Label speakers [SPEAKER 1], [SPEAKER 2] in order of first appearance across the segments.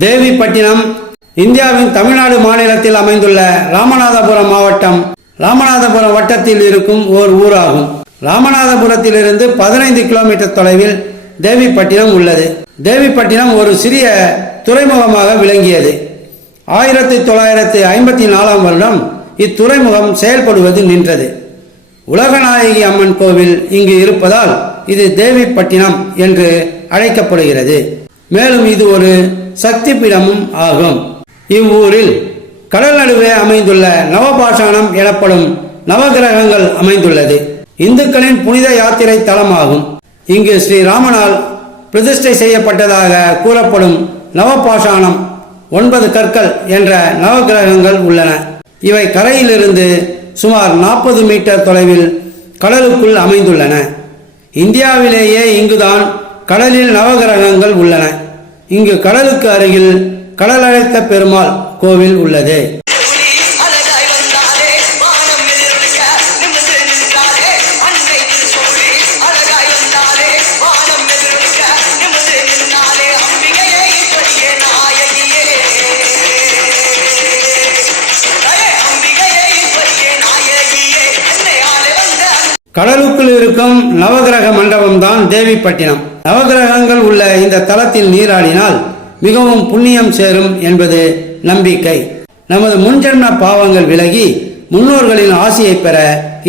[SPEAKER 1] தேவிப்பட்டினம் இந்தியாவின் தமிழ்நாடு மாநிலத்தில் அமைந்துள்ள ராமநாதபுரம் மாவட்டம் ராமநாதபுரம் வட்டத்தில் இருக்கும் ஓர் ஊராகும். ராமநாதபுரத்திலிருந்து பதினைந்து கிலோமீட்டர் தொலைவில் தேவிப்பட்டினம் உள்ளது. தேவிப்பட்டினம் ஒரு சிறிய துறைமுகமாக விளங்கியது. ஆயிரத்தி தொள்ளாயிரத்தி ஐம்பத்தி நாலாம் வருடம் இத்துறைமுகம் செயல்படுவது நின்றது. உலகநாயகி அம்மன் கோவில் இங்கு இருப்பதால் இது தேவிப்பட்டினம் என்று அழைக்கப்படுகிறது. மேலும் இது ஒரு சக்தி பீடமும் ஆகும். இவ்வூரில் கடல் நடுவே அமைந்துள்ள நவபாஷாணம் எனப்படும் நவகிரகங்கள் அமைந்துள்ளது. இந்துக்களின் புனித யாத்திரை தலமாகும். இங்கு ஸ்ரீராமனால் பிரதிஷ்டை செய்யப்பட்டதாக கூறப்படும் நவபாஷாணம் ஒன்பது கற்கள் என்ற நவகிரகங்கள் உள்ளன. இவை கரையிலிருந்து சுமார் நாற்பது மீட்டர் தொலைவில் கடலுக்குள் அமைந்துள்ளன. இந்தியாவிலேயே இங்குதான் கடலில் நவகிரகங்கள் உள்ளன. இங்கு கடலுக்கு அருகில் கடலழைத்த பெருமாள் கோவில் உள்ளது. கடலுக்குள் இருக்கும் நவகிரக மண்டபம் தான் தேவிப்பட்டினம். நவகிரகங்கள் உள்ள இந்த தலத்தில் நீராடினால் மிகவும் புண்ணியம் சேரும் என்பது நம்பிக்கை. நமது முன்ஜென்ம பாவங்கள் விலகி முன்னோர்களின் ஆசையை பெற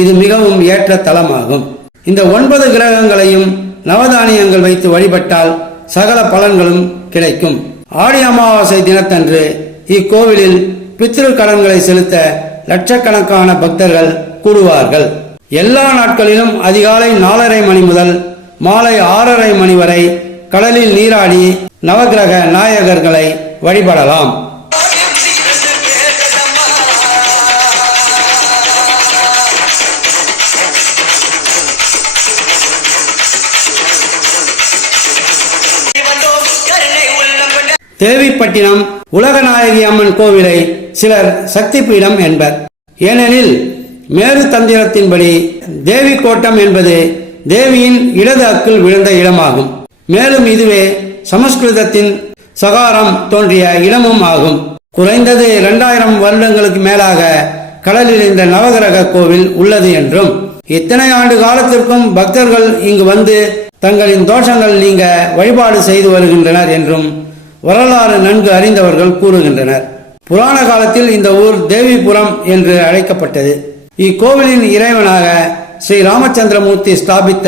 [SPEAKER 1] இது மிகவும் ஏற்ற தலமாகும். இந்த ஒன்பது கிரகங்களையும் நவதானியங்கள் வைத்து வழிபட்டால் சகல பலன்களும் கிடைக்கும். ஆடி அமாவாசை தினத்தன்று இக்கோவிலில் பித்திரு கடன்களை செலுத்த லட்சக்கணக்கான பக்தர்கள் கூடுவார்கள். எல்லா நாட்களிலும் அதிகாலை நாலரை மணி முதல் மாலை ஆறரை மணி வரை கடலில் நீராடி நவகிரக நாயகர்களை வழிபடலாம். தேவிப்பட்டினம் உலகநாயகி அம்மன் கோவிலை சிலர் சக்தி பீடம் என்பர். ஏனெனில் மேரு தந்திரத்தின்படி தேவி கோட்டம் என்பது தேவியின் இடது அக்கில் விழுந்த இடமாகும். மேலும் இதுவே சமஸ்கிருதத்தின் சகாரம் தோன்றிய இடமும் ஆகும். குறைந்தது இரண்டாயிரம் வருடங்களுக்கு மேலாக கடலில் இந்த நவகிரக கோவில் உள்ளது என்றும் இத்தனை ஆண்டு காலத்திற்கும் பக்தர்கள் இங்கு வந்து தங்களின் தோஷங்கள் நீங்க வழிபாடு செய்து வருகின்றனர் என்றும் வரலாறு நன்கு அறிந்தவர்கள் கூறுகின்றனர். புராண காலத்தில் இந்த ஊர் தேவிபுரம் என்று அழைக்கப்பட்டது. இக்கோவிலின் இறைவனாக ஸ்ரீ ராமச்சந்திரமூர்த்தி ஸ்தாபித்த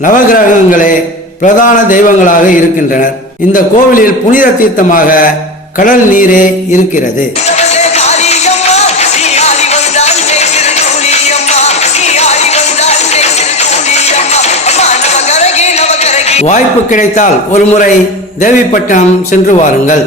[SPEAKER 1] நவகிரகங்களே பிரதான தெய்வங்களாக இருக்கின்றனர். இந்த கோவிலில் புனித தீர்த்தமாக கடல் நீரே இருக்கிறது. வாய்ப்பு கிடைத்தால் ஒருமுறை தேவிப்பட்டினம் சென்று வாருங்கள்.